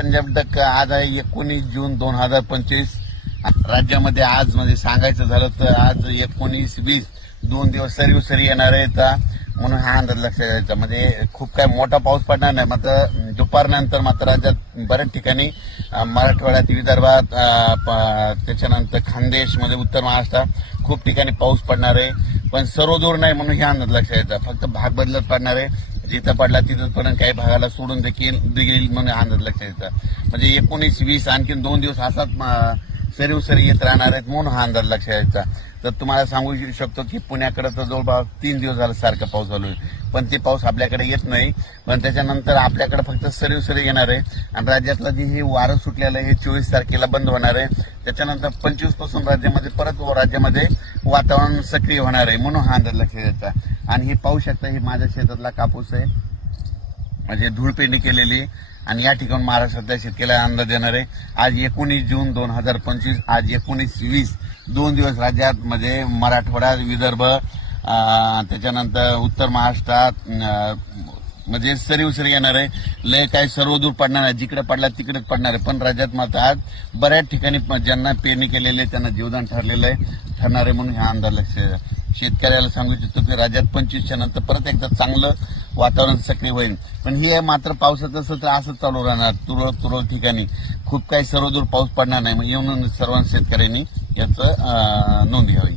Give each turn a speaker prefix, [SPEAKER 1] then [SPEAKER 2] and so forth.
[SPEAKER 1] Punjab duck आज आहे एकोणीस जून दोन हजार पंचवीस. राज्यामध्ये आज म्हणजे सांगायचं झालं तर आज एकोणीस वीस दोन दिवस सरी सरी येणार आहेत. म्हणून हा अंदाज लक्षात द्यायचा म्हणजे खूप काय मोठा पाऊस पडणार नाही. मात्र दुपारनंतर मात्र राज्यात बऱ्याच ठिकाणी मराठवाड्यात विदर्भात प- त्याच्यानंतर खानदेशमध्ये उत्तर महाराष्ट्रात खूप ठिकाणी पाऊस पडणार आहे. पण सर्वदूर नाही म्हणून हे अंदाज लक्षात यायचा फक्त भाग बदलत पडणार आहे. जिथं पडला तिथं पण काही भागाला सोडून देखील देईल म्हणून अंदाज लक्षात येतं. म्हणजे एकोणीस वीस आणखीन दोन दिवस असाच अं, सरी येत राहणार आहेत म्हणून हा अंदाज लक्षात यायचा. तर तुम्हाला सांगू शकतो की पुण्याकडे तर जवळपास तीन दिवस झाला सारखा पाऊस चालू आहे. पण ते पाऊस आपल्याकडे येत नाही. पण त्याच्यानंतर आपल्याकडे फक्त सरी येणार आहे. आणि राज्यातलं जे हे वारं सुटलेलं आहे हे चोवीस तारखेला बंद होणार आहे. त्याच्यानंतर पंचवीसपासून राज्यामध्ये परत राज्यामध्ये वातावरण सक्रिय होणार आहे म्हणून हा अंदाज लक्षात यायचा. आणि हे पाहू शकता हे माझ्या शेतातला कापूस आहे. म्हणजे धूळ पेरणी केलेली. आणि या ठिकाणी महाराष्ट्रातल्या शेतकऱ्याला अंदाज देणार आहे. आज एकोणीस जून दोन हजार पंचवीस आज एकोणीस वीस दोन दिवस राज्यात म्हणजे मराठवाडा विदर्भ त्याच्यानंतर उत्तर महाराष्ट्रात म्हणजे सरी सरी येणार आहे. लय काय सर्वदूर पडणार आहे जिकडे पडला तिकडेच पडणार आहे. पण राज्यात मात्र आज बऱ्याच ठिकाणी ज्यांना पेरणी केलेली आहे त्यांना जीवदान ठरलेलं आहे ठरणार आहे म्हणून हा अंदाज लक्ष शेतकऱ्याला सांगू इच्छितो की राज्यात पंचवीसच्या नंतर परत एकदा चांगलं वातावरण सक्रिय होईल. पण हे मात्र पावसाचं सत्र असंच चालू राहणार. तुरळक तुरळक ठिकाणी खूप काही सर्वदूर पाऊस पडणार नाही. म्हणजे म्हणून सर्व शेतकऱ्यांनी याचं नोंद घ्यावी